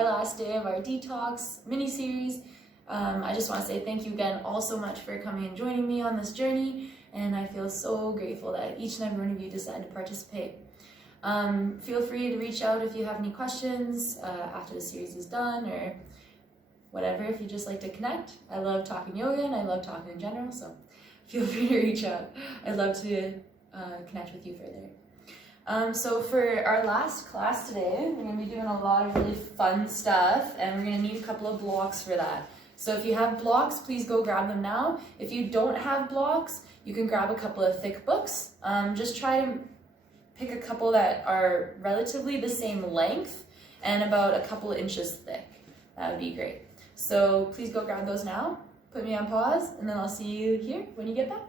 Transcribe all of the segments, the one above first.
our last day of our Detox mini-series. I just want to say thank you again all so much for coming and joining me on this journey, and I feel so grateful that each and every one of you decided to participate. Feel free to reach out if you have any questions after the series is done, or whatever, if you just like to connect. I love talking yoga and I love talking in general, so feel free to reach out. I'd love to connect with you further. So for our last class today, we're going to be doing a lot of really fun stuff, and we're going to need a couple of blocks for that. So if you have blocks, please go grab them now. If you don't have blocks, you can grab a couple of thick books. Just try to pick a couple that are relatively the same length and about a couple of inches thick. That would be great. So please go grab those now, put me on pause, and then I'll see you here when you get back.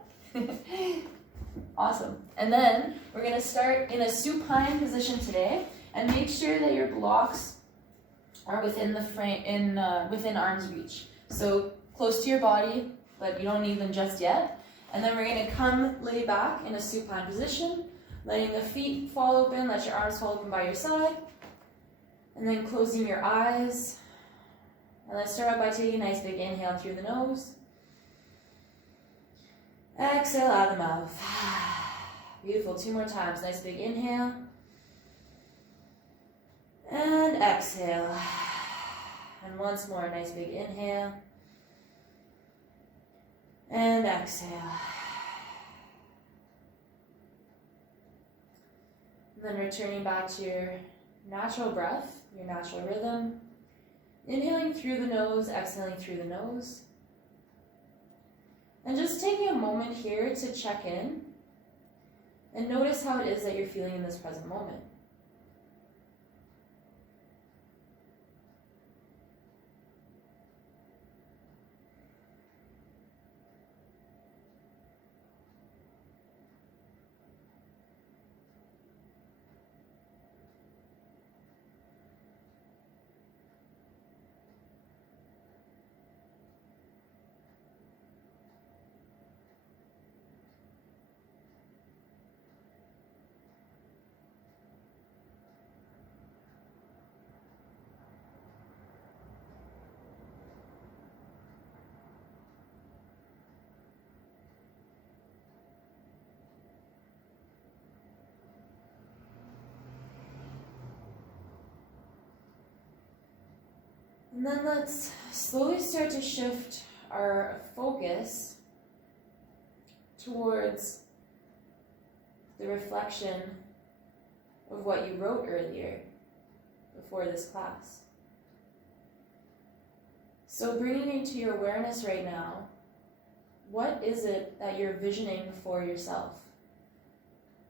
Awesome. And then we're going to start in a supine position today, and make sure that your blocks are within the frame, within arm's reach. So close to your body, but you don't need them just yet. And then we're going to come lay back in a supine position, letting the feet fall open, let your arms fall open by your side, and then closing your eyes. And let's start out by taking a nice big inhale through the nose. Exhale out the mouth. Beautiful. 2 more times. Nice big inhale. And exhale. And once more, nice big inhale. And exhale. And then returning back to your natural breath, your natural rhythm. Inhaling through the nose, exhaling through the nose. And just taking a moment here to check in and notice how it is that you're feeling in this present moment. And then let's slowly start to shift our focus towards the reflection of what you wrote earlier before this class. So bringing into your awareness right now, what is it that you're visioning for yourself,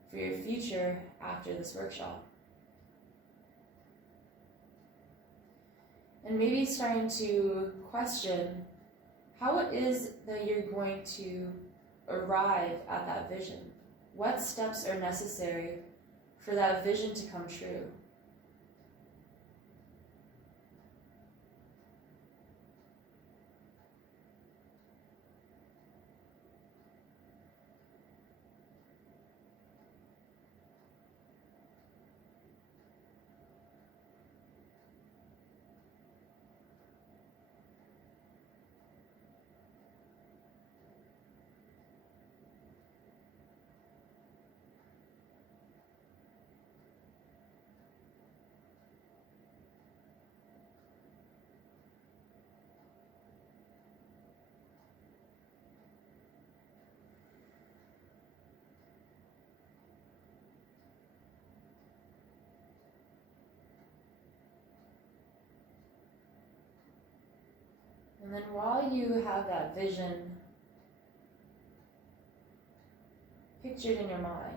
for your future after this workshop? And maybe starting to question how it is that you're going to arrive at that vision. What steps are necessary for that vision to come true? And then while you have that vision pictured in your mind,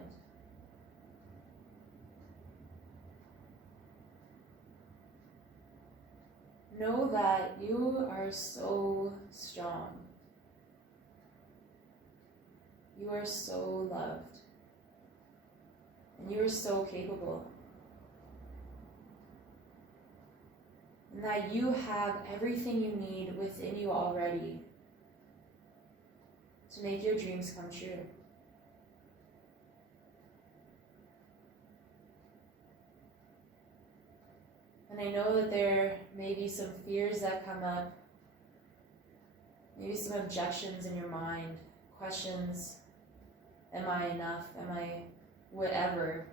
know that you are so strong. You are so loved. And you are so capable. And that you have everything you need within you already to make your dreams come true. And I know that there may be some fears that come up, maybe some objections in your mind, questions. Am I enough? Am I whatever?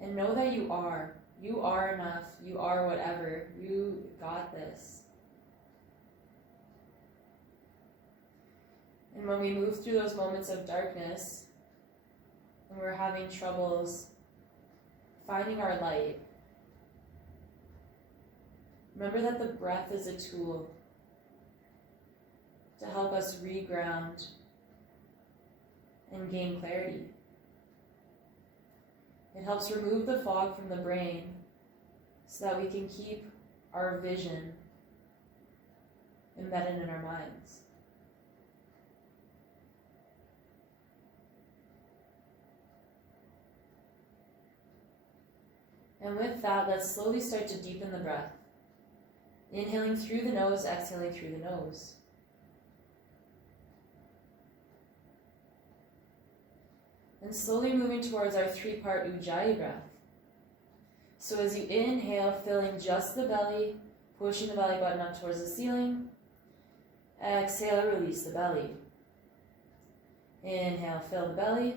And know that you are. You are enough. You are whatever. You got this. And when we move through those moments of darkness, and we're having troubles finding our light, remember that the breath is a tool to help us reground and gain clarity. It helps remove the fog from the brain so that we can keep our vision embedded in our minds. And with that, let's slowly start to deepen the breath. Inhaling through the nose, exhaling through the nose. And slowly moving towards our 3-part Ujjayi breath. So as you inhale, filling just the belly, pushing the belly button up towards the ceiling. Exhale, release the belly. Inhale, fill the belly.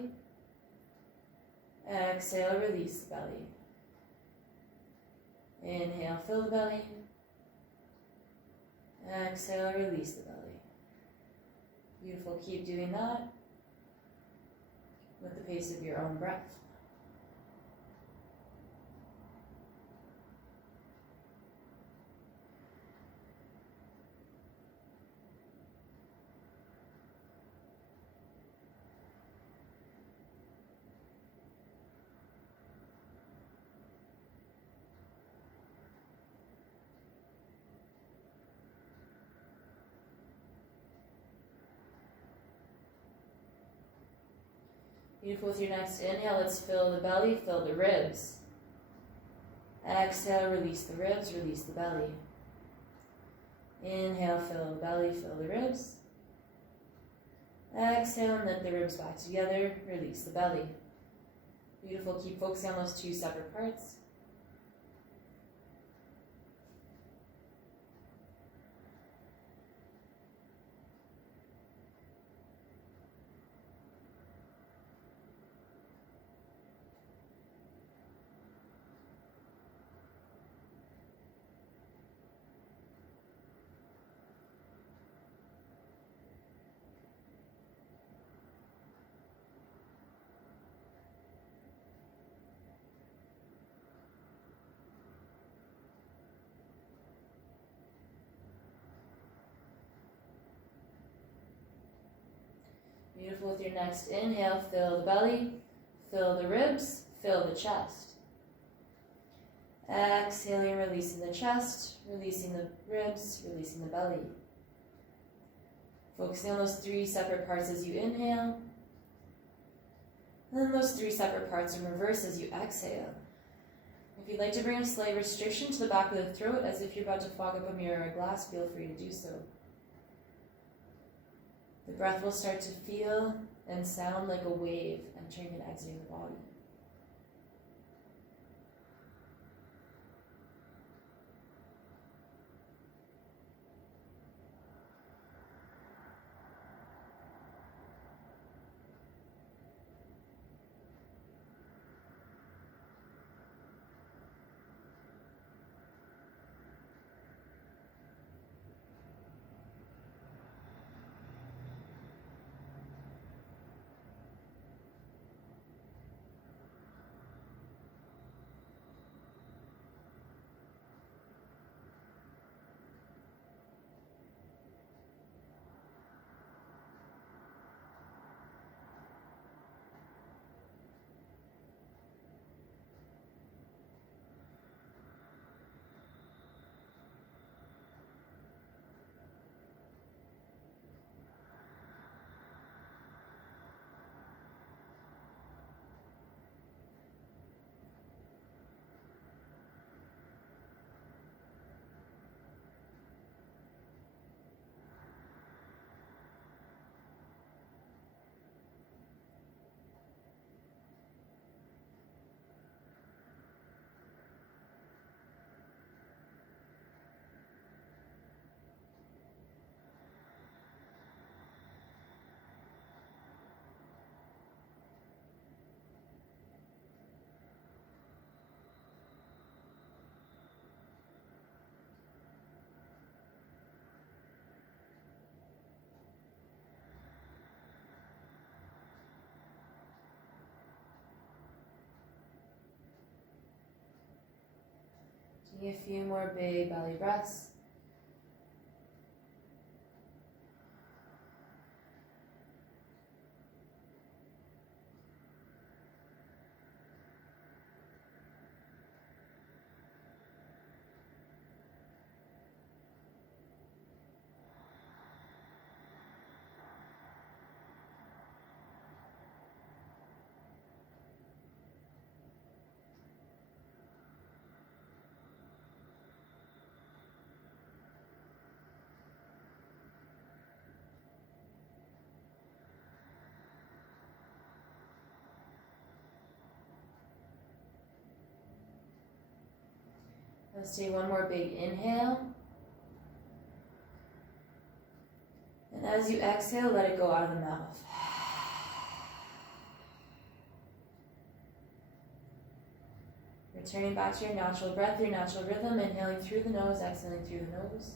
Exhale, release the belly. Inhale, fill the belly. Exhale, release the belly. Beautiful, keep doing that with the pace of your own breath. Beautiful. With your next inhale, let's fill the belly, fill the ribs. Exhale, release the ribs, release the belly. Inhale, fill the belly, fill the ribs. Exhale, knit the ribs back together, release the belly. Beautiful. Keep focusing on those 2 separate parts. Beautiful. With your next inhale, fill the belly, fill the ribs, fill the chest. Exhaling, releasing the chest, releasing the ribs, releasing the belly. Focusing on those 3 separate parts as you inhale. And then those 3 separate parts in reverse as you exhale. If you'd like to bring a slight restriction to the back of the throat, as if you're about to fog up a mirror or a glass, feel free to do so. The breath will start to feel and sound like a wave entering and exiting the body. Taking a few more big belly breaths. Let's take one more big inhale. And as you exhale, let it go out of the mouth. Returning back to your natural breath, your natural rhythm, inhaling through the nose, exhaling through the nose.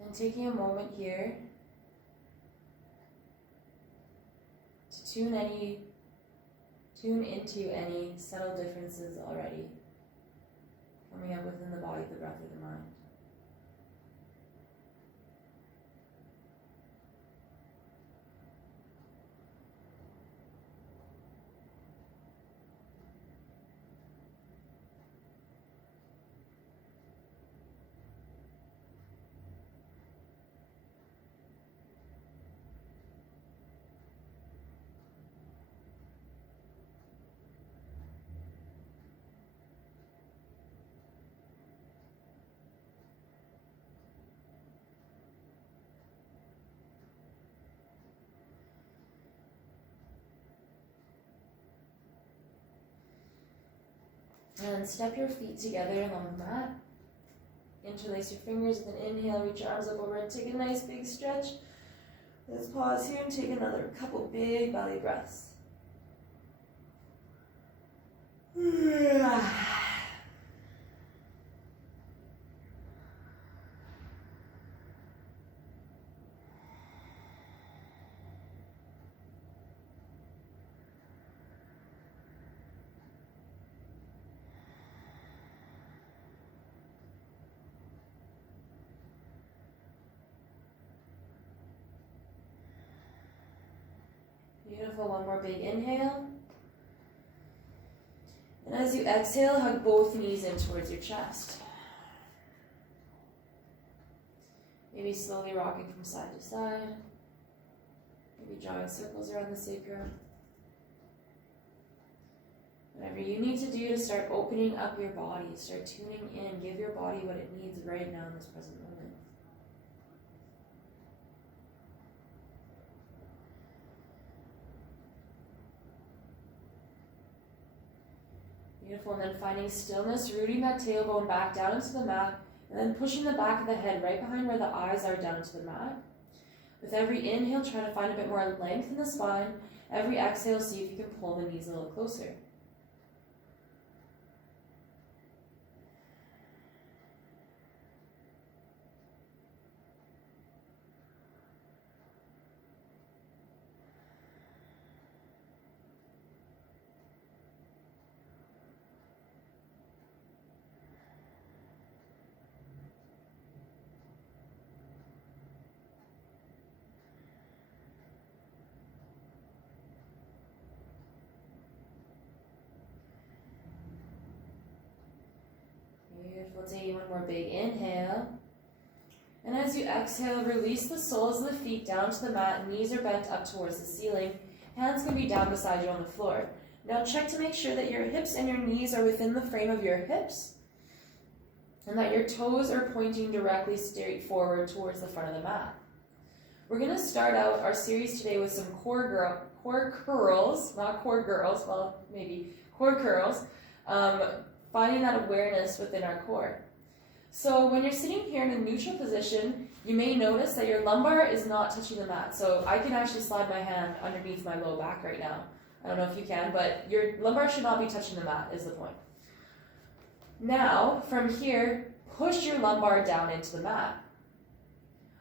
And taking a moment here to tune into any subtle differences already coming up within the body, the breath, or the mind. And step your feet together along the mat. Interlace your fingers with an inhale, reach your arms up overhead, take a nice big stretch. Let's pause here and take another couple big belly breaths. Beautiful, one more big inhale. And as you exhale, hug both knees in towards your chest. Maybe slowly rocking from side to side. Maybe drawing circles around the sacrum. Whatever you need to do to start opening up your body, start tuning in, give your body what it needs right now in this present moment. Beautiful, and then finding stillness, rooting that tailbone back down into the mat, and then pushing the back of the head right behind where the eyes are down into the mat. With every inhale, try to find a bit more length in the spine. Every exhale, see if you can pull the knees a little closer. Beautiful. Take one more big inhale. And as you exhale, release the soles of the feet down to the mat. Knees are bent up towards the ceiling. Hands can be down beside you on the floor. Now check to make sure that your hips and your knees are within the frame of your hips and that your toes are pointing directly straight forward towards the front of the mat. We're going to start out our series today with some core curls, not core girls, well, maybe core curls, finding that awareness within our core. So when you're sitting here in a neutral position, you may notice that your lumbar is not touching the mat. So I can actually slide my hand underneath my low back right now. I don't know if you can, but your lumbar should not be touching the mat is the point. Now, from here, push your lumbar down into the mat.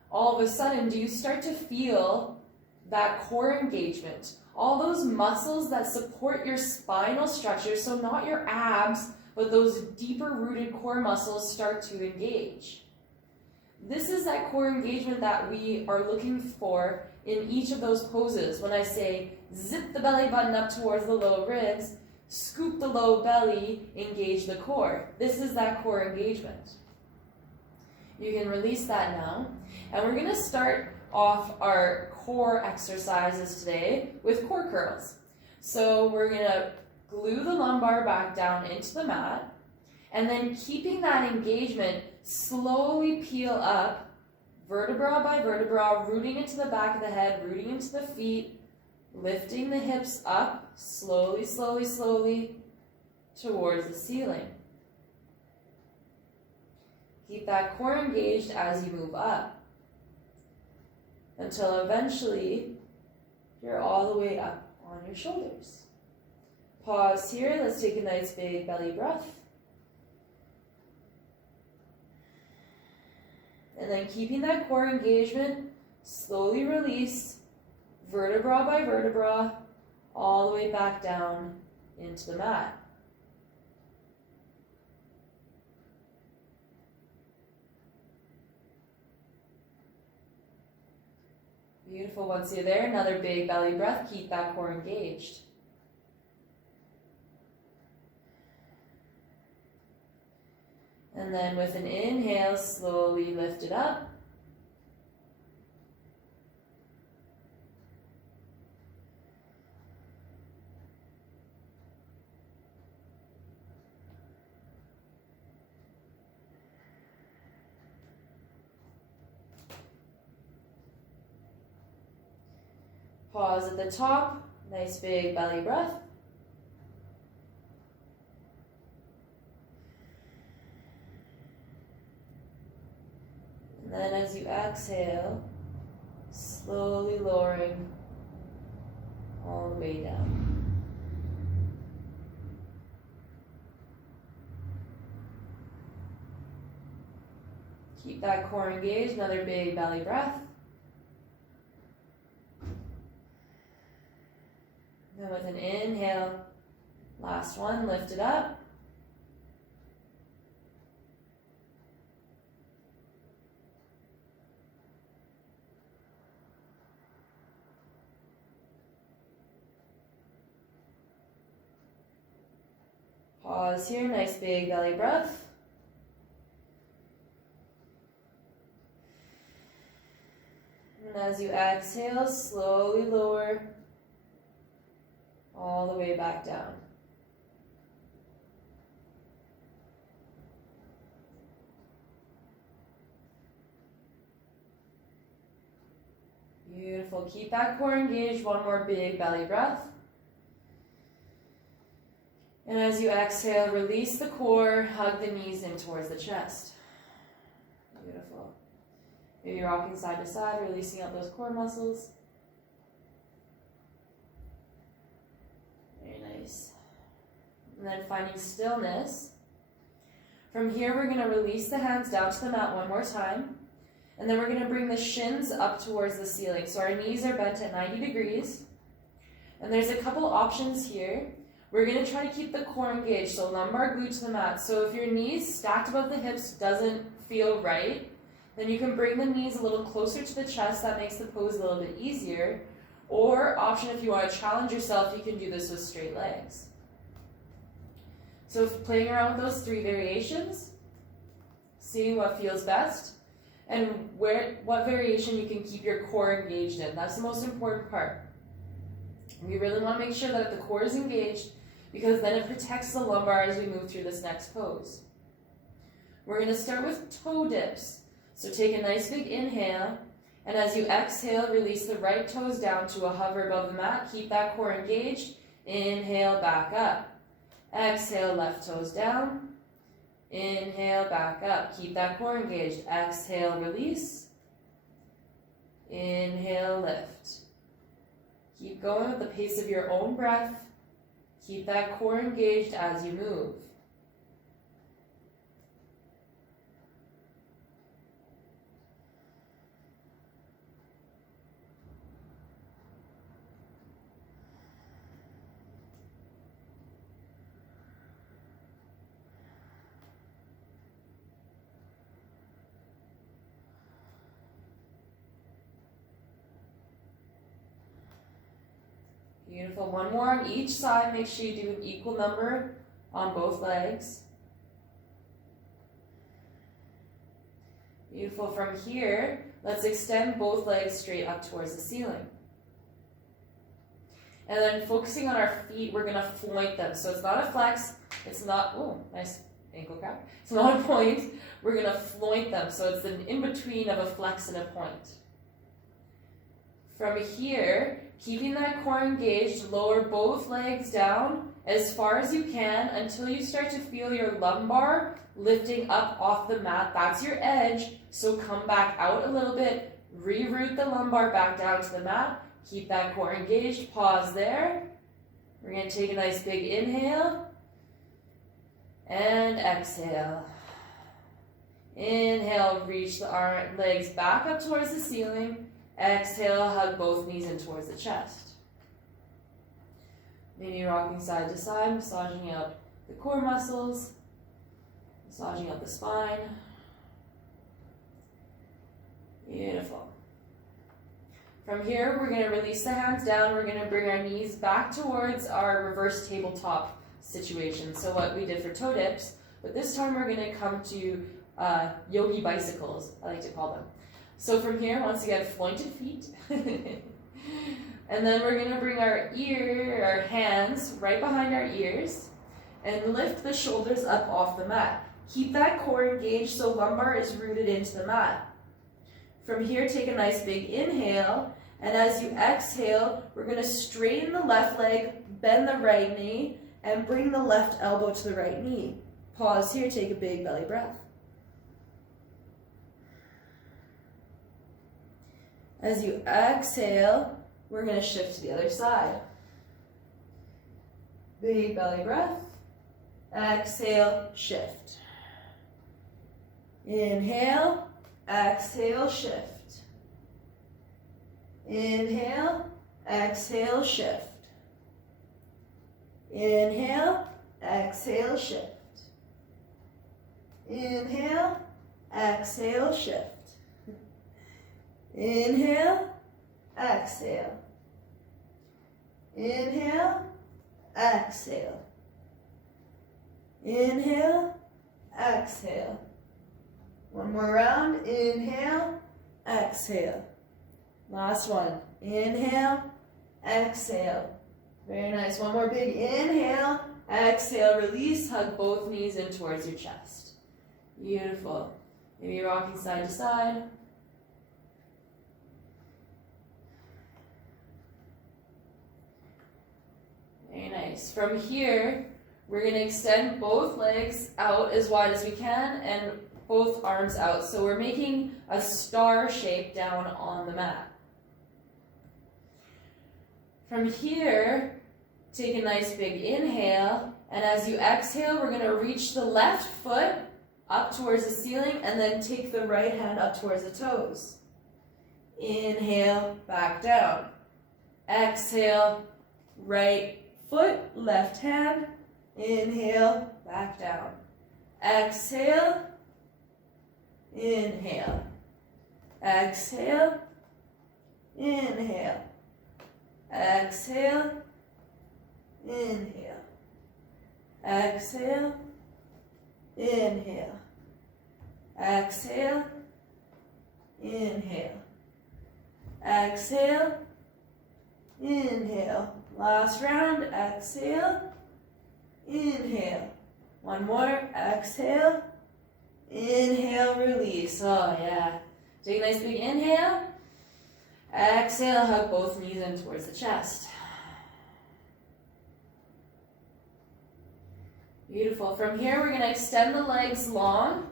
All of a sudden, do you start to feel that core engagement. All those muscles that support your spinal structure, so not your abs, but those deeper rooted core muscles start to engage. This is that core engagement that we are looking for in each of those poses. When I say zip the belly button up towards the low ribs, scoop the low belly, engage the core. This is that core engagement. You can release that now. And we're going to start off our core exercises today with core curls. So we're going to glue the lumbar back down into the mat, and then keeping that engagement, slowly peel up, vertebra by vertebra, rooting into the back of the head, rooting into the feet, lifting the hips up, slowly, slowly, slowly, towards the ceiling. Keep that core engaged as you move up, until eventually you're all the way up on your shoulders. Pause here. Let's take a nice big belly breath. And then keeping that core engagement, slowly release, vertebra by vertebra, all the way back down into the mat. Beautiful. Once you're there, another big belly breath. Keep that core engaged. And then with an inhale, slowly lift it up. Pause at the top, nice big belly breath. And then as you exhale, slowly lowering all the way down. Keep that core engaged, another big belly breath. Then with an inhale, last one, lift it up. Pause here, nice big belly breath. And as you exhale, slowly lower all the way back down. Beautiful. Keep that core engaged. One more big belly breath. And as you exhale, release the core, hug the knees in towards the chest. Beautiful. Maybe rocking side to side, releasing out those core muscles. Very nice. And then finding stillness. From here, we're going to release the hands down to the mat one more time. And then we're going to bring the shins up towards the ceiling. So our knees are bent at 90 degrees. And there's a couple options here. We're going to try to keep the core engaged, so lumbar glued to the mat. So if your knees stacked above the hips doesn't feel right, then you can bring the knees a little closer to the chest. That makes the pose a little bit easier. Or option, if you want to challenge yourself, you can do this with straight legs. So playing around with those three variations, seeing what feels best, and what variation you can keep your core engaged in. That's the most important part. We really want to make sure that the core is engaged, because then it protects the lumbar as we move through this next pose. We're going to start with toe dips. So take a nice big inhale, and as you exhale, release the right toes down to a hover above the mat. Keep that core engaged. Inhale, back up. Exhale, left toes down. Inhale, back up. Keep that core engaged. Exhale, release. Inhale, lift. Keep going at the pace of your own breath. Keep that core engaged as you move. Beautiful. One more on each side. Make sure you do an equal number on both legs. Beautiful. From here, let's extend both legs straight up towards the ceiling. And then focusing on our feet, we're going to point them. So it's not a flex. It's not, oh, nice ankle crack. It's not a point. We're going to floint them. So it's an in-between of a flex and a point. From here, keeping that core engaged, lower both legs down as far as you can until you start to feel your lumbar lifting up off the mat. That's your edge. So come back out a little bit, reroute the lumbar back down to the mat. Keep that core engaged. Pause there. We're going to take a nice big inhale and exhale. Inhale, reach the legs back up towards the ceiling. Exhale, hug both knees in towards the chest. Maybe rocking side to side, massaging out the core muscles, massaging out the spine. Beautiful. From here, we're going to release the hands down. We're going to bring our knees back towards our reverse tabletop situation. So what we did for toe dips, but this time we're going to come to yogi bicycles, I like to call them. So from here, once again, flointed feet. And then we're going to bring our hands right behind our ears and lift the shoulders up off the mat. Keep that core engaged so lumbar is rooted into the mat. From here, take a nice big inhale, and as you exhale, we're going to straighten the left leg, bend the right knee, and bring the left elbow to the right knee. Pause here, take a big belly breath. As you exhale, we're going to shift to the other side. Big belly breath. Exhale, shift. Inhale. Exhale, shift. Inhale, exhale, shift. Inhale, exhale, shift. Inhale, exhale, shift. Inhale, exhale. Inhale, exhale. Inhale, exhale. One more round. Inhale, exhale. Last one. Inhale, exhale. Very nice. One more big inhale, exhale, release, hug both knees in towards your chest. Beautiful. Maybe rocking side to side. Very nice. From here, we're going to extend both legs out as wide as we can and both arms out. So we're making a star shape down on the mat. From here, take a nice big inhale, and as you exhale, we're going to reach the left foot up towards the ceiling and then take the right hand up towards the toes. Inhale, back down. Exhale, right foot, left hand. Inhale, back down. Exhale, inhale. Exhale, inhale. Exhale, inhale. Exhale, inhale. Exhale, inhale. Exhale, inhale. Last round, exhale, inhale. One more, exhale, inhale, release. Oh yeah. Take a nice big inhale. Exhale, hug both knees in towards the chest. Beautiful. From here, we're going to extend the legs long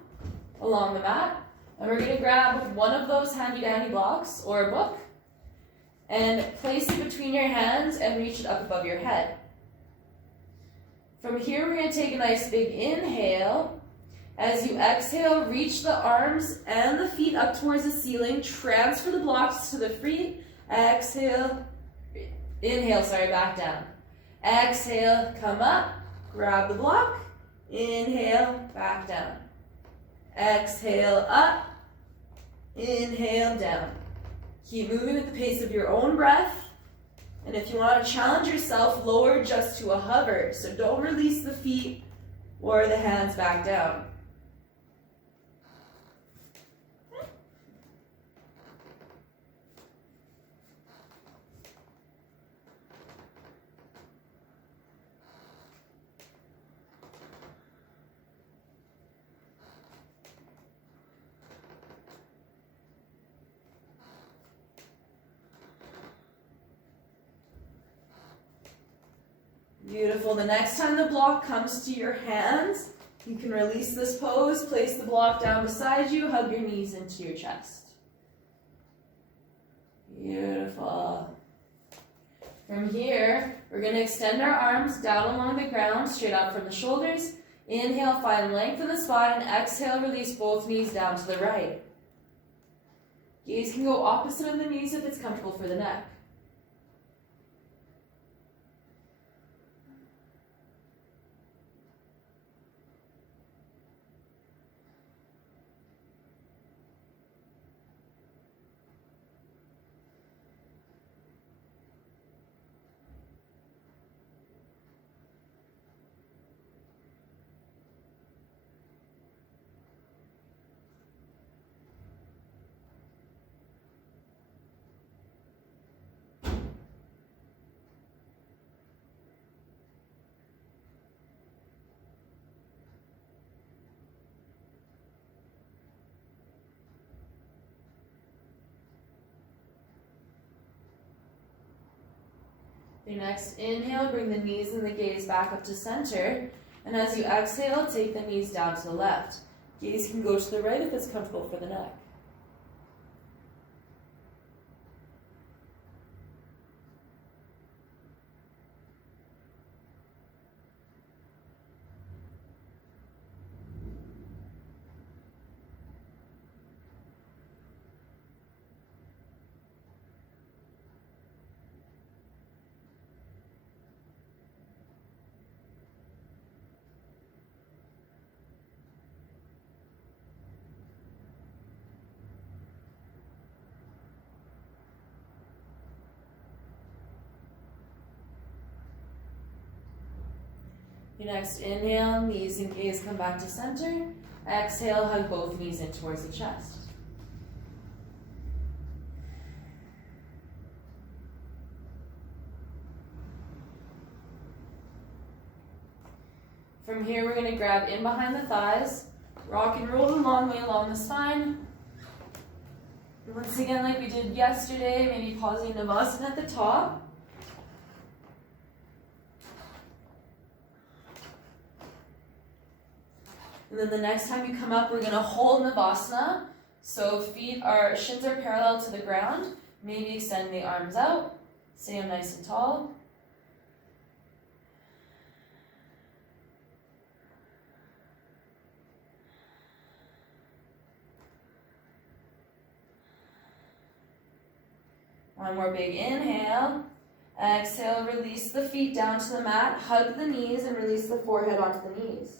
along the mat. And we're going to grab one of those handy-dandy blocks or a book and place it between your hands and reach it up above your head. From here, we're going to take a nice big inhale. As you exhale, reach the arms and the feet up towards the ceiling. Transfer the blocks to the feet. Exhale, inhale, back down. Exhale, come up, grab the block. Inhale, back down. Exhale, up. Inhale, down. Keep moving at the pace of your own breath. And if you want to challenge yourself, lower just to a hover. So don't release the feet or the hands back down. Beautiful. The next time the block comes to your hands, you can release this pose, place the block down beside you, hug your knees into your chest. Beautiful. From here, we're going to extend our arms down along the ground, straight out from the shoulders. Inhale, find length in the spine, and exhale, release both knees down to the right. Gaze can go opposite of the knees if it's comfortable for the neck. Your next inhale, bring the knees and the gaze back up to center. And as you exhale, take the knees down to the left. Gaze can go to the right if it's comfortable for the neck. Your next inhale, knees and gaze come back to center. Exhale, hug both knees in towards the chest. From here, we're going to grab in behind the thighs, rock and roll the long way along the spine. Once again, like we did yesterday, maybe pausing Navasana at the top. And then the next time you come up, we're going to hold Navasana. So shins are parallel to the ground. Maybe extend the arms out. Stay nice and tall. One more big inhale. Exhale, release the feet down to the mat. Hug the knees and release the forehead onto the knees.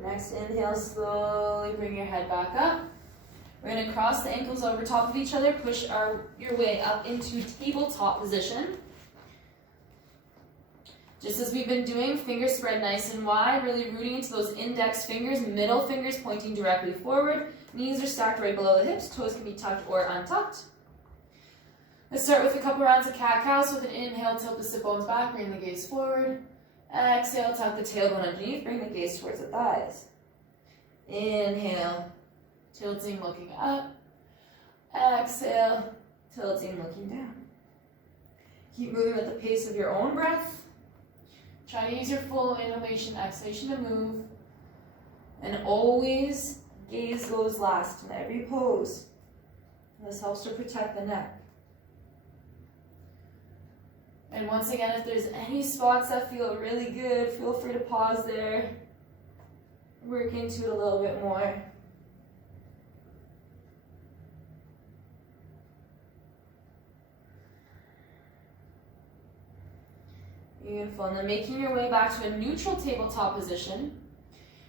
Next inhale, slowly bring your head back up. We're going to cross the ankles over top of each other, push your way up into tabletop position. Just as we've been doing, fingers spread nice and wide, really rooting into those index fingers, middle fingers pointing directly forward. Knees are stacked right below the hips, toes can be tucked or untucked. Let's start with a couple rounds of cat-cow. So with an inhale, tilt the sit bones back, bring the gaze forward. Exhale, tuck the tailbone underneath, bring the gaze towards the thighs. Inhale, tilting, looking up. Exhale, tilting, looking down. Keep moving at the pace of your own breath. Try to use your full inhalation, exhalation to move. And always gaze goes last in every pose. This helps to protect the neck. And once again, if there's any spots that feel really good, feel free to pause there. work into it a little bit more. Beautiful. And then making your way back to a neutral tabletop position.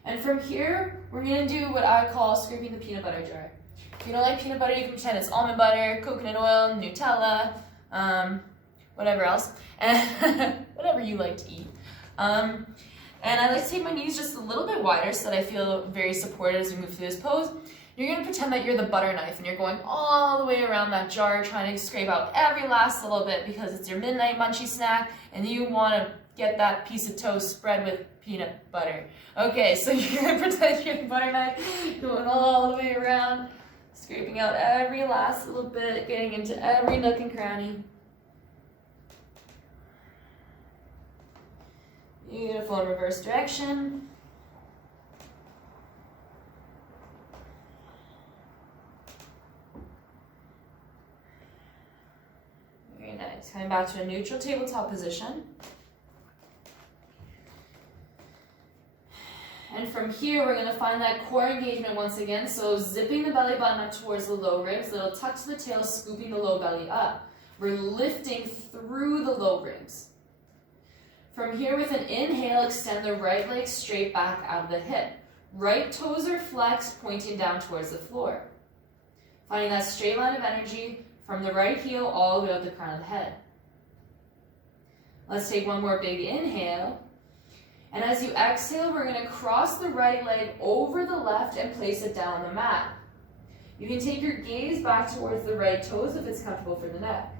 And from here, we're going to do what I call scraping the peanut butter jar. If you don't like peanut butter, you can pretend it's almond butter, coconut oil, Nutella, whatever else, and whatever you like to eat. And I like to take my knees just a little bit wider so that I feel very supported as we move through this pose. You're going to pretend that you're the butter knife and you're going all the way around that jar trying to scrape out every last little bit because it's your midnight munchie snack and you want to get that piece of toast spread with peanut butter. Okay, so you're going to pretend you're the butter knife going all the way around, scraping out every last little bit, getting into every nook and cranny. Beautiful in reverse direction. Very nice. Coming back to a neutral tabletop position. And from here, we're going to find that core engagement once again. So zipping the belly button up towards the low ribs, little tuck to the tail, scooping the low belly up. We're lifting through the low ribs. From here, with an inhale, extend the right leg straight back out of the hip. Right toes are flexed, pointing down towards the floor. Finding that straight line of energy from the right heel all the way up the crown of the head. Let's take one more big inhale. And as you exhale, we're going to cross the right leg over the left and place it down on the mat. You can take your gaze back towards the right toes if it's comfortable for the neck.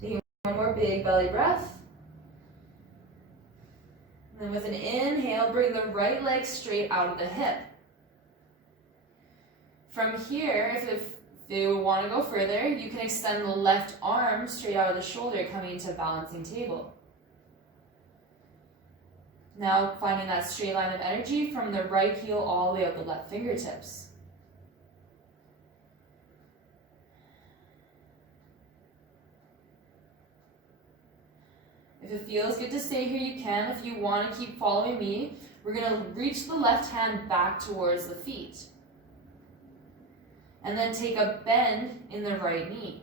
Taking one more big belly breath. And with an inhale, bring the right leg straight out of the hip. From here, if you want to go further, you can extend the left arm straight out of the shoulder, coming into balancing table. Now finding that straight line of energy from the right heel all the way up the left fingertips. If it feels good to stay here, you can. If you want to keep following me, we're going to reach the left hand back towards the feet. And then take a bend in the right knee.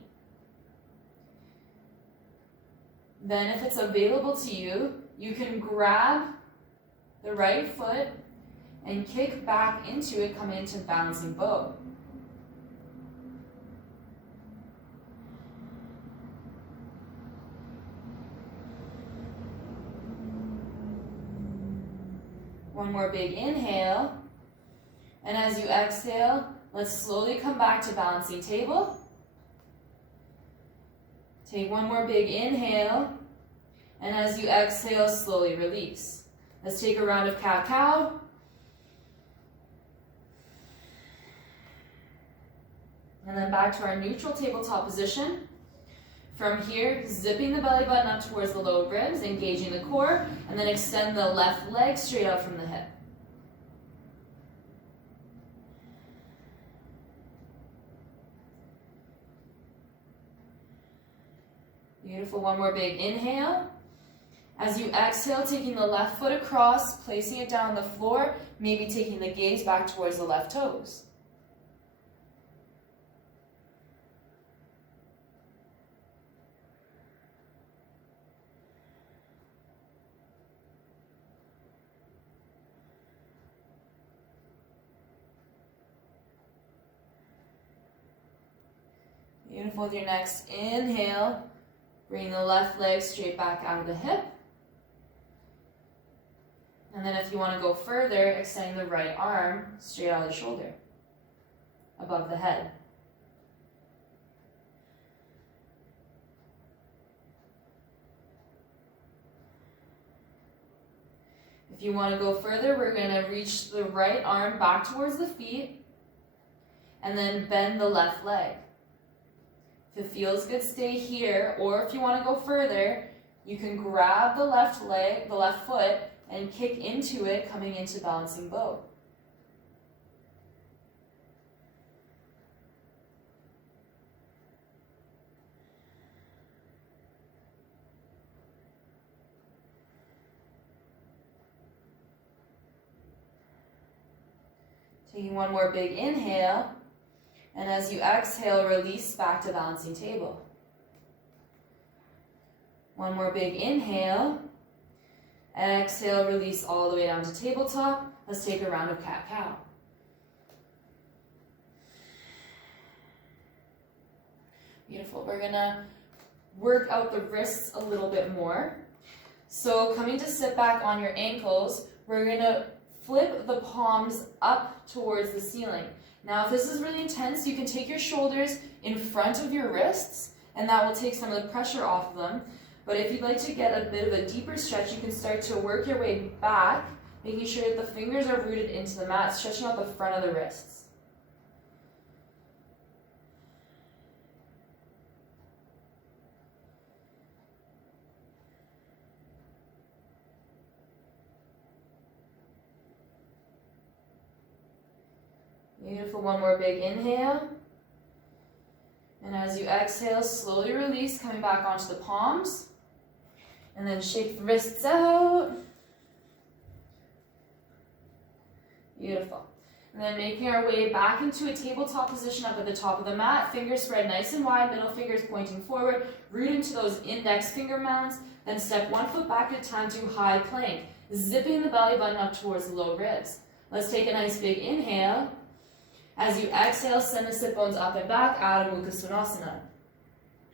Then if it's available to you, you can grab the right foot and kick back into it, coming into balancing bow. One more big inhale, and as you exhale, let's slowly come back to balancing table. Take one more big inhale, and as you exhale, slowly release. Let's take a round of cat-cow. And then back to our neutral tabletop position. From here, zipping the belly button up towards the low ribs, engaging the core, and then extend the left leg straight out from the hip. Beautiful. One more big inhale. As you exhale, taking the left foot across, placing it down on the floor, maybe taking the gaze back towards the left toes. Beautiful. With your next inhale, bring the left leg straight back out of the hip. And then if you want to go further, extending the right arm straight out of the shoulder, above the head. If you want to go further, we're going to reach the right arm back towards the feet and then bend the left leg. If it feels good, stay here, or if you want to go further, you can grab the left leg, the left foot, and kick into it, coming into balancing bow. Taking one more big inhale, and as you exhale, release back to balancing table. One more big inhale. Exhale, release all the way down to tabletop. Let's take a round of cat-cow. Beautiful. We're gonna work out the wrists a little bit more. So coming to sit back on your ankles, we're gonna flip the palms up towards the ceiling. Now, if this is really intense, you can take your shoulders in front of your wrists, and that will take some of the pressure off of them. But if you'd like to get a bit of a deeper stretch, you can start to work your way back, making sure that the fingers are rooted into the mat, stretching out the front of the wrists. Beautiful. One more big inhale. And as you exhale, slowly release, coming back onto the palms. And then shake the wrists out. Beautiful. And then making our way back into a tabletop position up at the top of the mat. Fingers spread nice and wide, middle fingers pointing forward. Root into those index finger mounds. Then step one foot back at a time to high plank. Zipping the belly button up towards the low ribs. Let's take a nice big inhale. As you exhale, send the sit bones up and back, Adho Mukha Svanasana.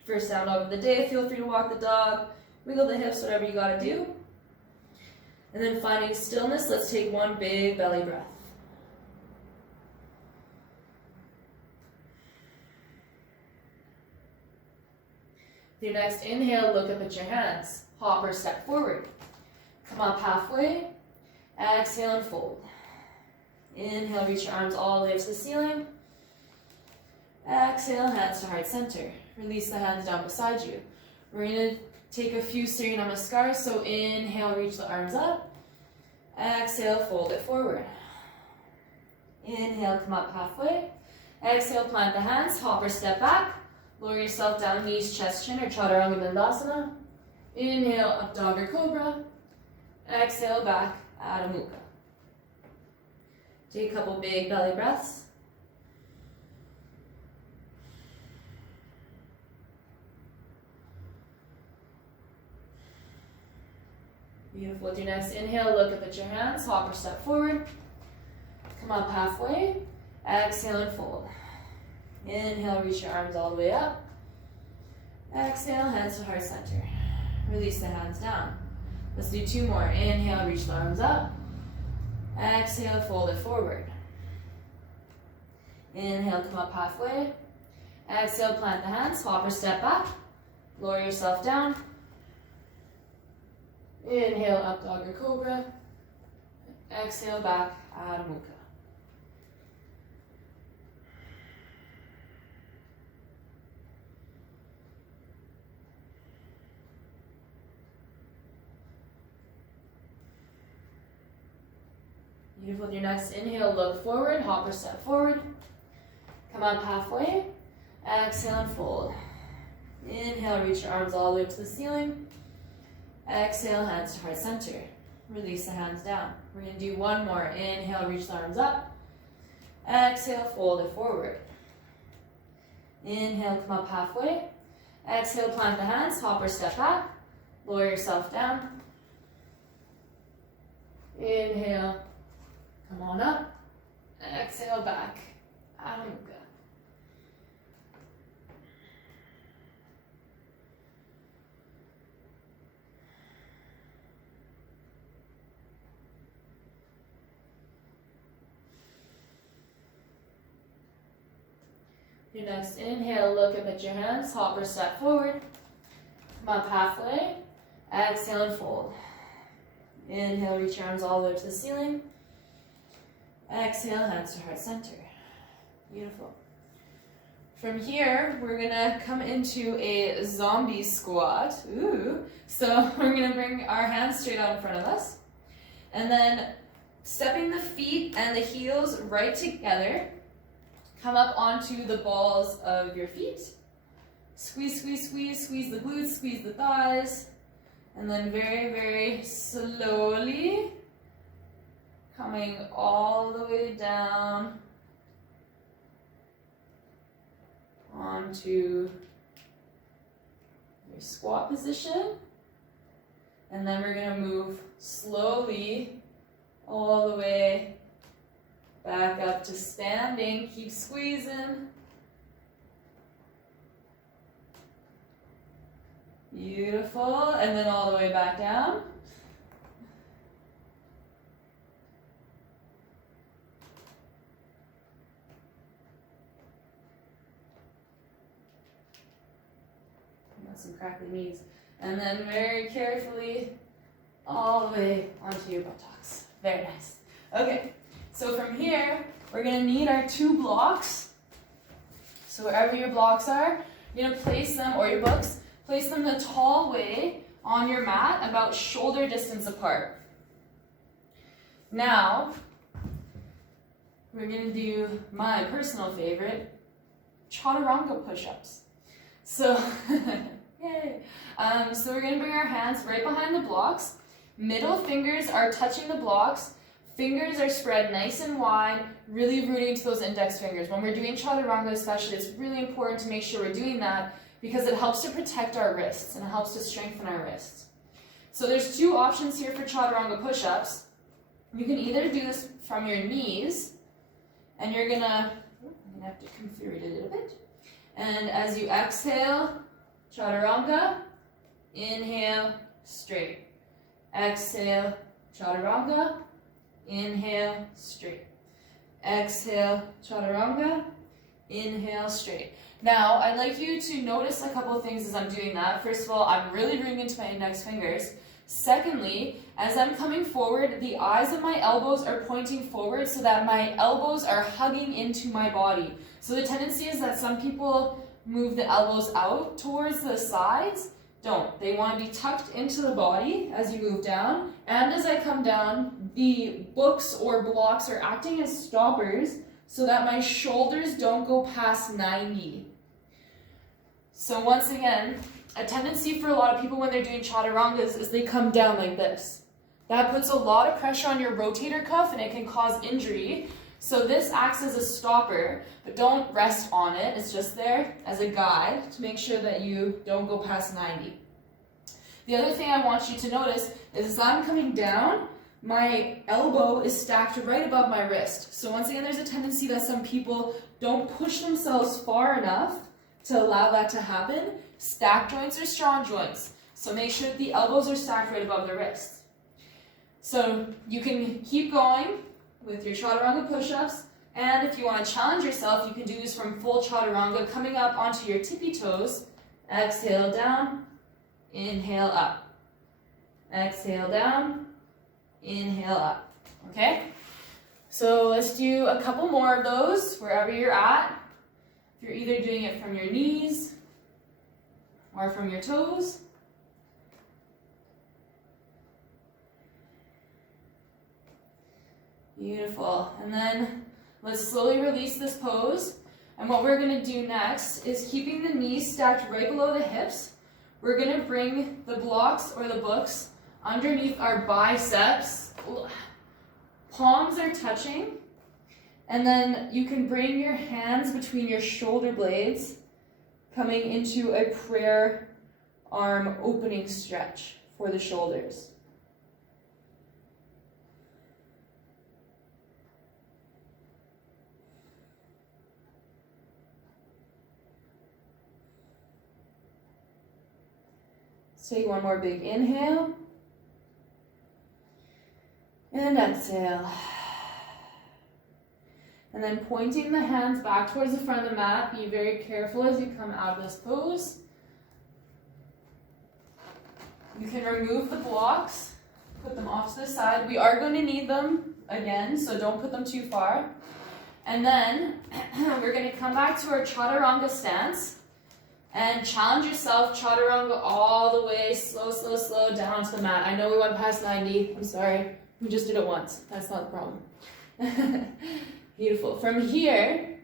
First down dog of the day, feel free to walk the dog, wiggle the hips, whatever you gotta do. And then finding stillness, let's take one big belly breath. With your next inhale, look up at your hands. Hop or step forward. Come up halfway, exhale and fold. Inhale, reach your arms all the way to the ceiling. Exhale, hands to heart center. Release the hands down beside you. We're going to take a few Surya Namaskars. So inhale, reach the arms up. Exhale, fold it forward. Inhale, come up halfway. Exhale, plant the hands, hop or step back. Lower yourself down, knees, chest, chin, or Chaturanga Dandasana. Inhale, up dog or cobra. Exhale, back, Adho Mukha. Take a couple big belly breaths. Beautiful. With your next inhale, look up at your hands, hop or step forward. Come up halfway. Exhale and fold. Inhale, reach your arms all the way up. Exhale, hands to heart center. Release the hands down. Let's do two more. Inhale, reach the arms up. Exhale, fold it forward. Inhale, come up halfway. Exhale, plant the hands, hop or step back. Lower yourself down. Inhale, up dog or cobra. Exhale, back, Adho Mukha. Beautiful. With your next inhale, look forward, hop or step forward. Come up halfway. Exhale and fold. Inhale, reach your arms all the way up to the ceiling. Exhale, hands to heart center. Release the hands down. We're going to do one more. Inhale, reach the arms up. Exhale, fold it forward. Inhale, come up halfway. Exhale, plant the hands, hop or step back. Lower yourself down. Inhale. Come on up. Exhale, back. Adho Mukha. Your next inhale, look up at your hands, hop or step forward. Come up halfway. Exhale and fold. Inhale, reach your arms all the way up to the ceiling. Exhale, hands to heart center. Beautiful. From here, we're gonna come into a zombie squat. Ooh. So we're gonna bring our hands straight out in front of us. And then stepping the feet and the heels right together. Come up onto the balls of your feet. Squeeze, squeeze, squeeze, squeeze the glutes, squeeze the thighs. And then very, very slowly coming all the way down onto your squat position. And then we're going to move slowly all the way back up to standing. Keep squeezing. Beautiful. And then all the way back down. Got some crackly knees. And then very carefully all the way onto your buttocks. Very nice. Okay, so from here, we're gonna need our 2 blocks. So wherever your blocks are, you're gonna place them, or your books, place them the tall way on your mat, about shoulder distance apart. Now, we're gonna do my personal favorite, chaturanga push-ups. So, yay. So we're gonna bring our hands right behind the blocks. Middle fingers are touching the blocks. Fingers are spread nice and wide, really rooting into those index fingers. When we're doing chaturanga especially, it's really important to make sure we're doing that because it helps to protect our wrists and it helps to strengthen our wrists. So there's 2 options here for chaturanga push-ups. You can either do this from your knees, and I'm gonna have to come through it a little bit. And as you exhale, chaturanga, inhale, straight. Exhale, chaturanga, inhale, straight. Exhale, chaturanga, inhale, straight. Now, I'd like you to notice a couple of things as I'm doing that. First of all, I'm really rooting into my index fingers. Secondly, as I'm coming forward, the eyes of my elbows are pointing forward so that my elbows are hugging into my body. So the tendency is that some people move the elbows out towards the sides. Don't. They want to be tucked into the body as you move down. And as I come down, the books or blocks are acting as stoppers so that my shoulders don't go past 90. So once again, a tendency for a lot of people when they're doing chaturangas is they come down like this. That puts a lot of pressure on your rotator cuff and it can cause injury. So this acts as a stopper, but don't rest on it. It's just there as a guide to make sure that you don't go past 90. The other thing I want you to notice is as I'm coming down, my elbow is stacked right above my wrist. So once again, there's a tendency that some people don't push themselves far enough to allow that to happen. Stacked joints are strong joints. So make sure that the elbows are stacked right above the wrist. So you can keep going with your chaturanga push-ups, and if you want to challenge yourself, you can do this from full chaturanga, coming up onto your tippy toes. Exhale down, inhale up. Exhale down, inhale up. Okay? So let's do a couple more of those wherever you're at. If you're either doing it from your knees or from your toes. Beautiful. And then let's slowly release this pose. And what we're going to do next is keeping the knees stacked right below the hips. We're going to bring the blocks or the books underneath our biceps. Palms are touching. And then you can bring your hands between your shoulder blades, coming into a prayer arm opening stretch for the shoulders. Let's take one more big inhale. And exhale. And then pointing the hands back towards the front of the mat. Be very careful as you come out of this pose. You can remove the blocks, put them off to the side. We are going to need them again, so don't put them too far. And then we're going to come back to our chaturanga stance and challenge yourself, chaturanga all the way, slow, slow, slow down to the mat. I know we went past 90, I'm sorry. We just did it once. That's not the problem. Beautiful. From here,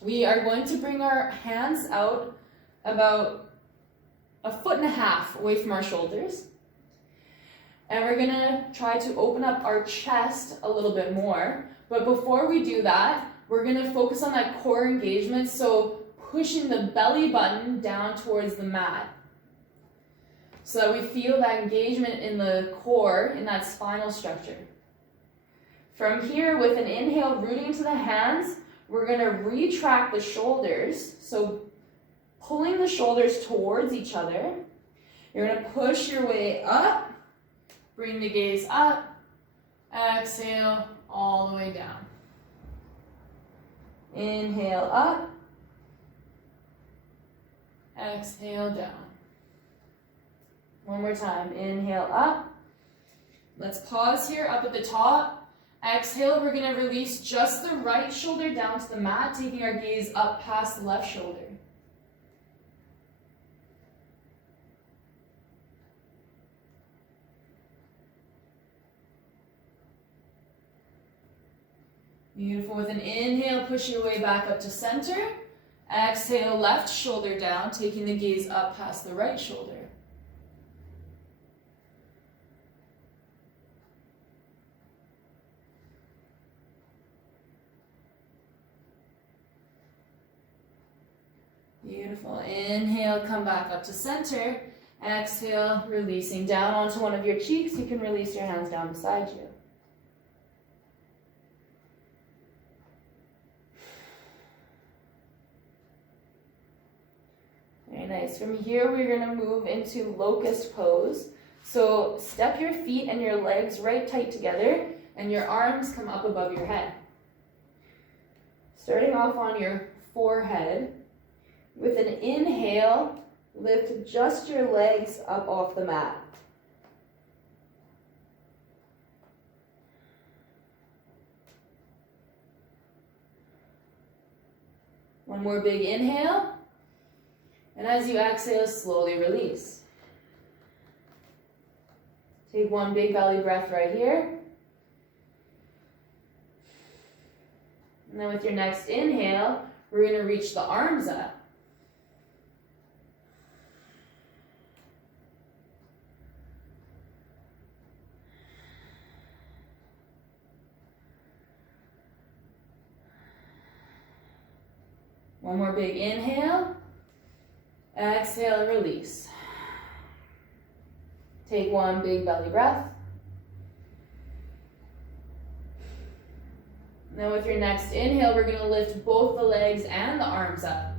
we are going to bring our hands out about 1.5 feet away from our shoulders. And we're gonna try to open up our chest a little bit more. But before we do that, we're gonna focus on that core engagement. So pushing the belly button down towards the mat. So that we feel that engagement in the core, in that spinal structure. From here, with an inhale, rooting into the hands, we're gonna retract the shoulders. So pulling the shoulders towards each other. You're gonna push your way up. Bring the gaze up, exhale all the way down. Inhale up, exhale down. One more time, inhale up. Let's pause here, up at the top. Exhale, we're gonna release just the right shoulder down to the mat, taking our gaze up past the left shoulder. Beautiful. With an inhale, push your way back up to center. Exhale, left shoulder down, taking the gaze up past the right shoulder. Beautiful. Inhale, come back up to center. Exhale, releasing down onto one of your cheeks. You can release your hands down beside you. Very nice. From here, we're going to move into locust pose. So step your feet and your legs right tight together, and your arms come up above your head. Starting off on your forehead, with an inhale, lift just your legs up off the mat. One more big inhale. And as you exhale, slowly release. Take one big belly breath right here. And then with your next inhale, we're going to reach the arms up. One more big inhale. Exhale and release. Take one big belly breath. Now with your next inhale, we're going to lift both the legs and the arms up.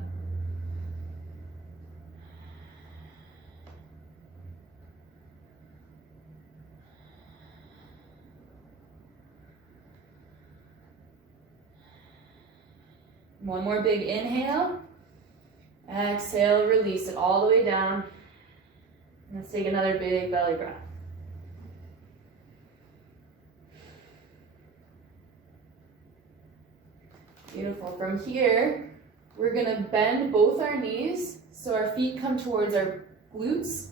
One more big inhale. Exhale, release it all the way down. Let's take another big belly breath. Beautiful. From here, we're going to bend both our knees so our feet come towards our glutes.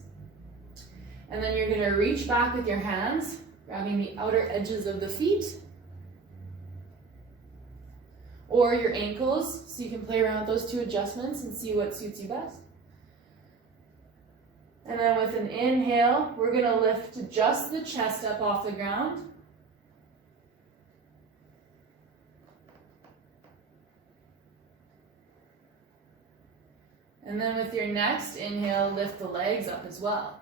And then you're going to reach back with your hands, grabbing the outer edges of the feet or your ankles, so you can play around with those two adjustments and see what suits you best. And then with an inhale, we're going to lift just the chest up off the ground. And then with your next inhale, lift the legs up as well.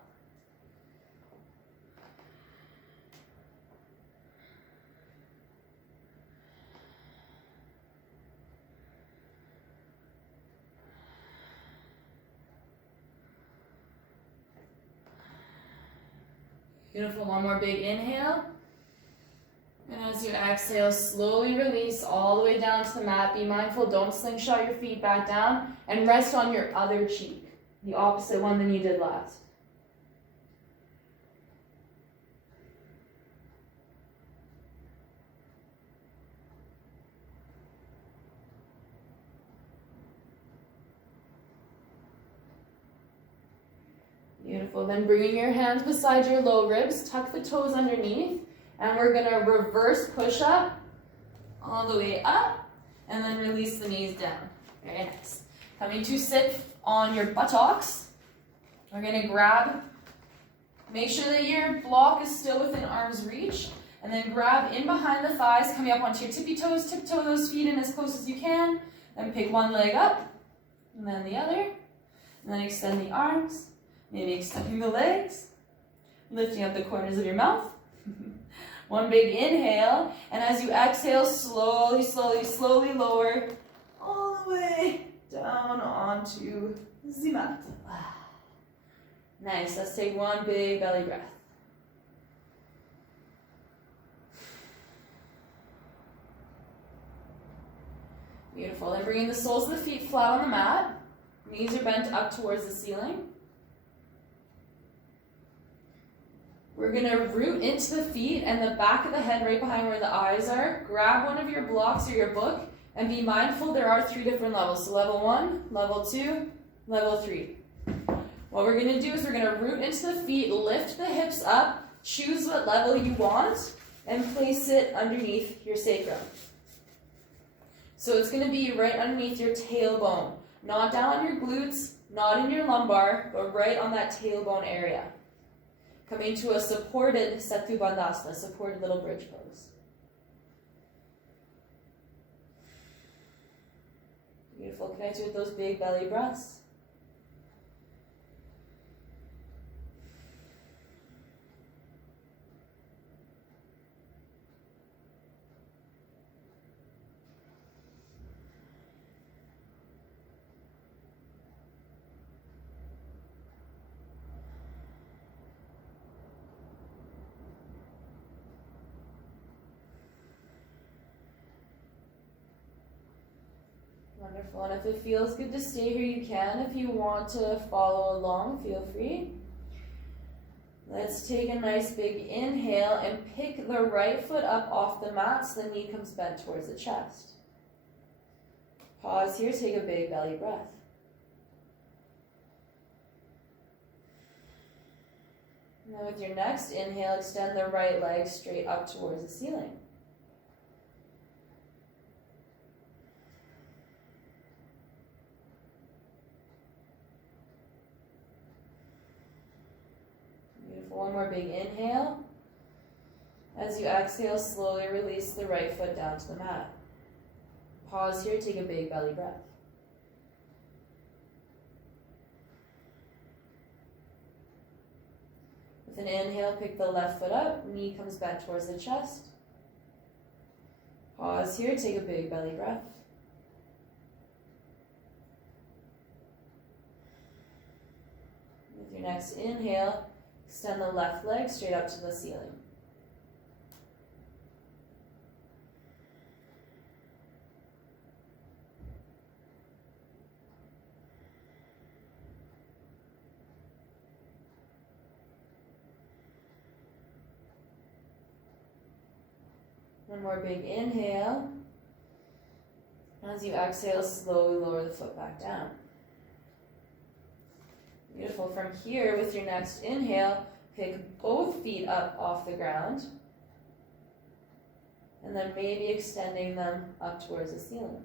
Beautiful. One more big inhale. And as you exhale, slowly release all the way down to the mat. Be mindful, don't slingshot your feet back down, and rest on your other cheek, the opposite one than you did last. Beautiful. Then bringing your hands beside your low ribs, tuck the toes underneath, And we're gonna reverse push up all the way up and then release the knees down. Very nice. Coming to sit on your buttocks. We're gonna grab, make sure that your block is still within arm's reach, and then grab in behind the thighs, coming up onto your tippy toes, tiptoe those feet in as close as you can, then pick one leg up, and then the other, and then extend the arms, maybe extending the legs, lifting up the corners of your mouth. One big inhale, and as you exhale, slowly, slowly, slowly lower all the way down onto the mat. Nice, let's take one big belly breath. Beautiful, then bringing the soles of the feet flat on the mat. Knees are bent up towards the ceiling. We're gonna root into the feet and the back of the head right behind where the eyes are. Grab one of your blocks or your book and be mindful there are 3 different levels. So level 1, level 2, level 3. What we're gonna do is we're gonna root into the feet, lift the hips up, choose what level you want, and place it underneath your sacrum. So it's gonna be right underneath your tailbone. Not down on your glutes, not in your lumbar, but right on that tailbone area. Coming to a supported Setu Bandhasana, supported little bridge pose. Beautiful, connect with those big belly breaths. Wonderful, and if it feels good to stay here, you can. If you want to follow along, feel free. Let's take a nice big inhale and pick the right foot up off the mat so the knee comes bent towards the chest. Pause here, take a big belly breath. Now with your next inhale, extend the right leg straight up towards the ceiling. One more big inhale. As you exhale, slowly release the right foot down to the mat. Pause here, take a big belly breath. With an inhale, pick the left foot up, knee comes back towards the chest. Pause here, take a big belly breath. With your next inhale, extend the left leg straight up to the ceiling. One more big inhale. As you exhale, slowly lower the foot back down. Beautiful. From here, with your next inhale, pick both feet up off the ground, and then maybe extending them up towards the ceiling.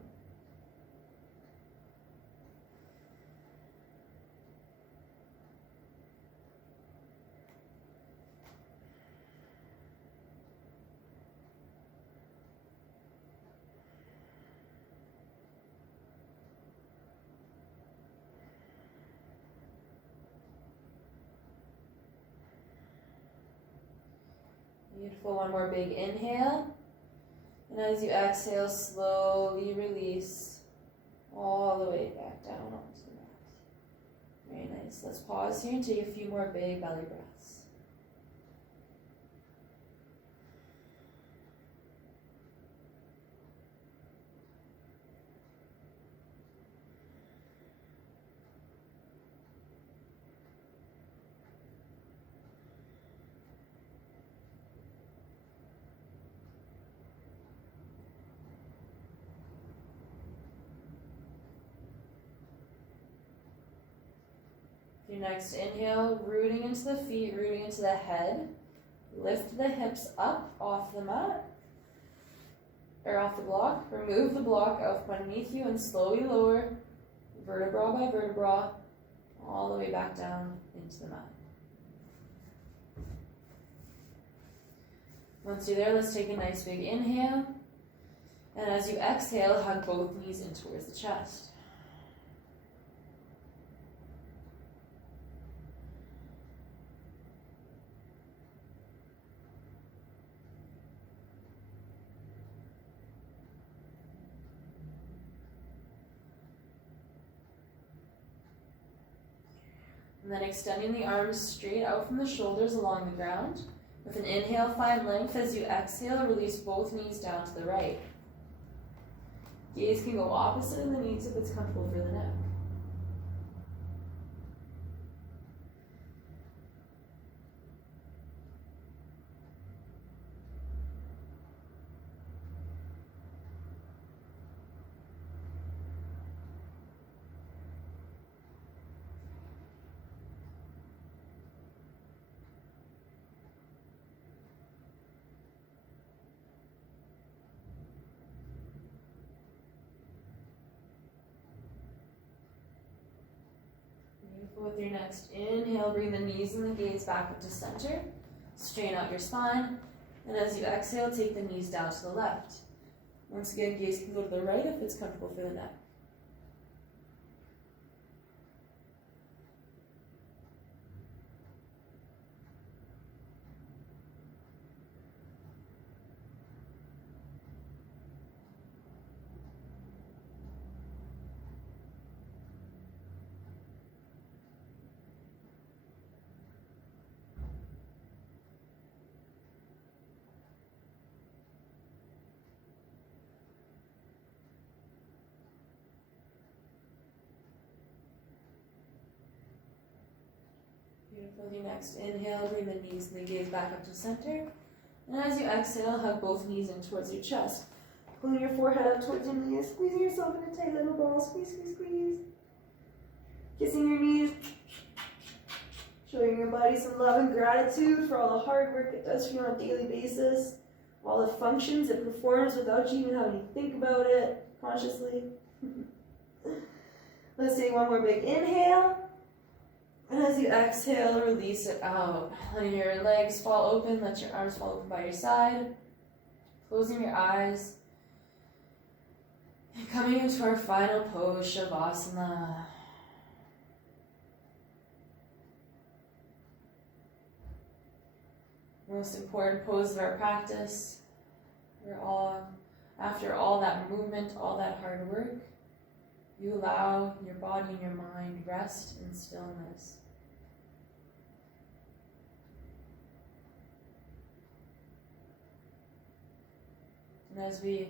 Beautiful, one more big inhale. And as you exhale, slowly release all the way back down onto the mat. Very nice. Let's pause here and take a few more big belly breaths. Your next inhale, rooting into the feet, rooting into the head. Lift the hips up off the mat, or off the block. Remove the block out from underneath you and slowly lower, vertebra by vertebra, all the way back down into the mat. Once you're there, let's take a nice big inhale. And as you exhale, hug both knees in towards the chest. And then extending the arms straight out from the shoulders along the ground. With an inhale, find length. As you exhale, release both knees down to the right. Gaze can go opposite of the knees if it's comfortable for the neck. With your next inhale, bring the knees and the gaze back up to center. Straighten out your spine. And as you exhale, take the knees down to the left. Once again, gaze can go to the right if it's comfortable for the neck. Beautiful. With your next inhale, bring the knees and the gaze back up to center. And as you exhale, hug both knees in towards your chest. Pulling your forehead up towards your knees, squeezing yourself in a tight little ball. Squeeze, squeeze, squeeze. Kissing your knees. Showing your body some love and gratitude for all the hard work it does for you on a daily basis. All the functions it performs without you even having to think about it consciously. Let's take one more big inhale. And as you exhale, release it out. Letting your legs fall open, let your arms fall open by your side. Closing your eyes. And coming into our final pose, Shavasana. Most important pose of our practice. After all that movement, all that hard work, you allow your body and your mind rest in stillness. And as we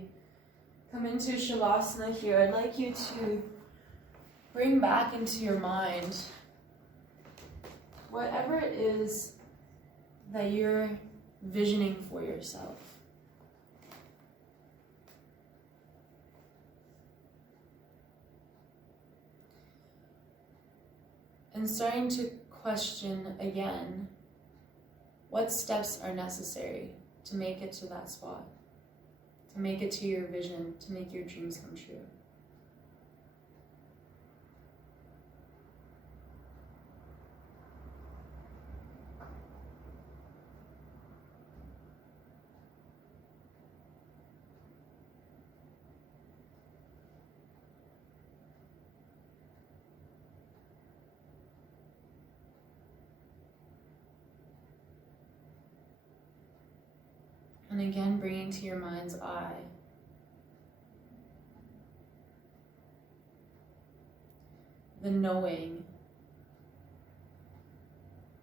come into Shavasana here, I'd like you to bring back into your mind whatever it is that you're visioning for yourself. And starting to question again, what steps are necessary to make it to that spot, to make it to your vision, to make your dreams come true. And again, bringing to your mind's eye the knowing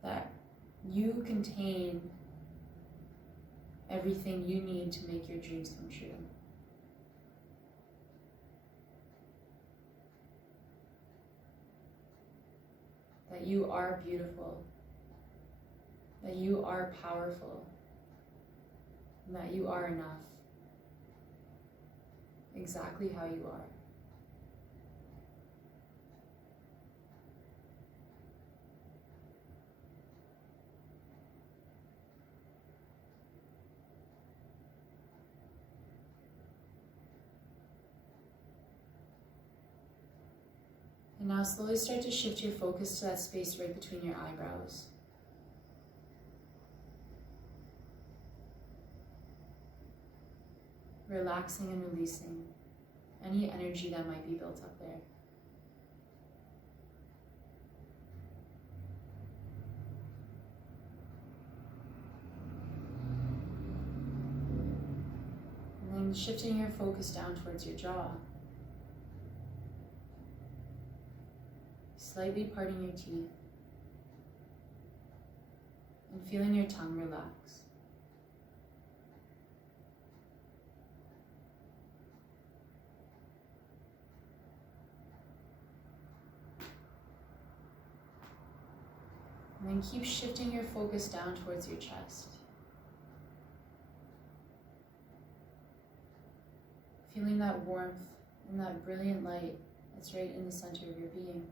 that you contain everything you need to make your dreams come true. That you are beautiful, that you are powerful, and that you are enough, exactly how you are. now slowly start to shift your focus to that space right between your eyebrows. Relaxing and releasing any energy that might be built up there. And then shifting your focus down towards your jaw. Slightly parting your teeth and feeling your tongue relax. And then keep shifting your focus down towards your chest. Feeling that warmth and that brilliant light that's right in the center of your being.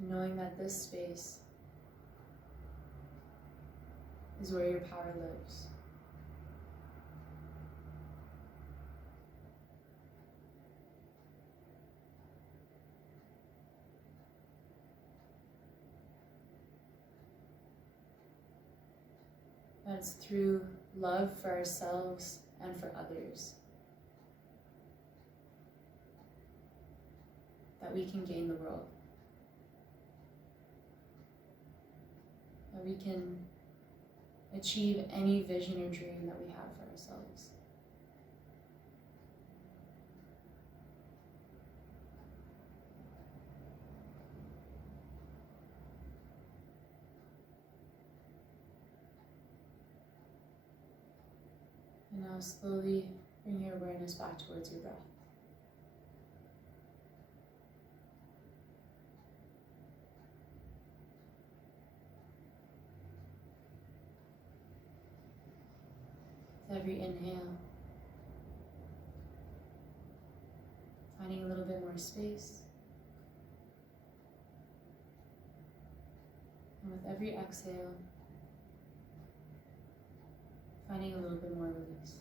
Knowing that this space is where your power lives. That it's through love for ourselves and for others that we can gain the world. That we can achieve any vision or dream that we have for ourselves. And now slowly bring your awareness back towards your breath. With every inhale, finding a little bit more space. And with every exhale, finding a little bit more release.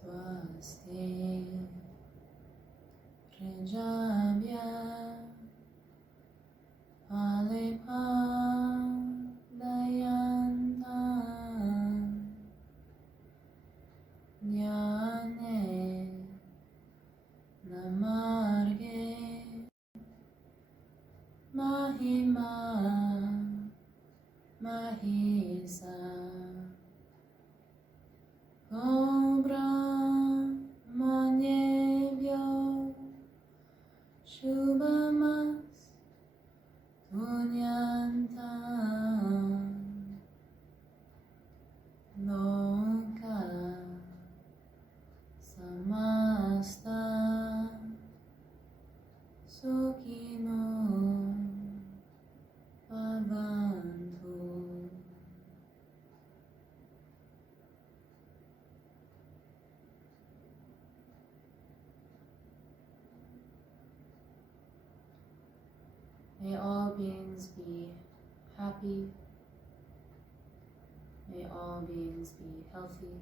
Swasti Prajabhya samasta sukhino bhavantu. May all beings be happy. May all beings be healthy.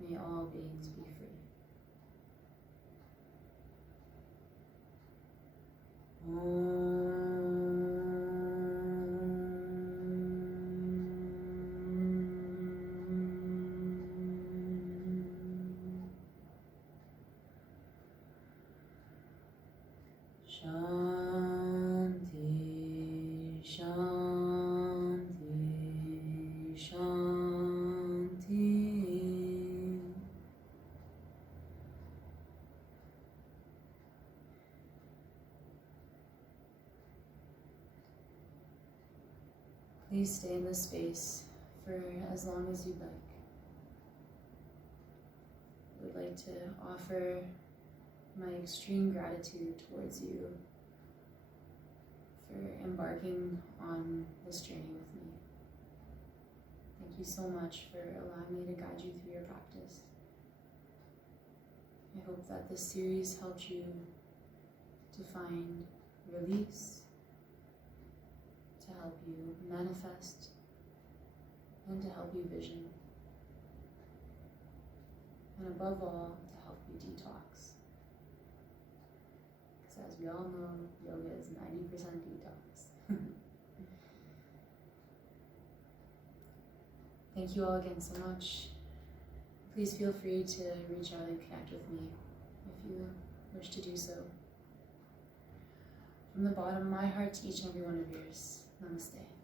May all beings be free. Shanti, Shanti, Shanti. Please stay in this space for as long as you'd like. I would like to offer my extreme gratitude towards you for embarking on this journey with me. Thank you so much for allowing me to guide you through your practice. I hope that this series helped you to find release, to help you manifest, and to help you vision. And above all, to help you detox. Because as we all know, yoga is 90% detox. Thank you all again so much. Please feel free to reach out and connect with me if you wish to do so. From the bottom of my heart to each and every one of yours, namaste.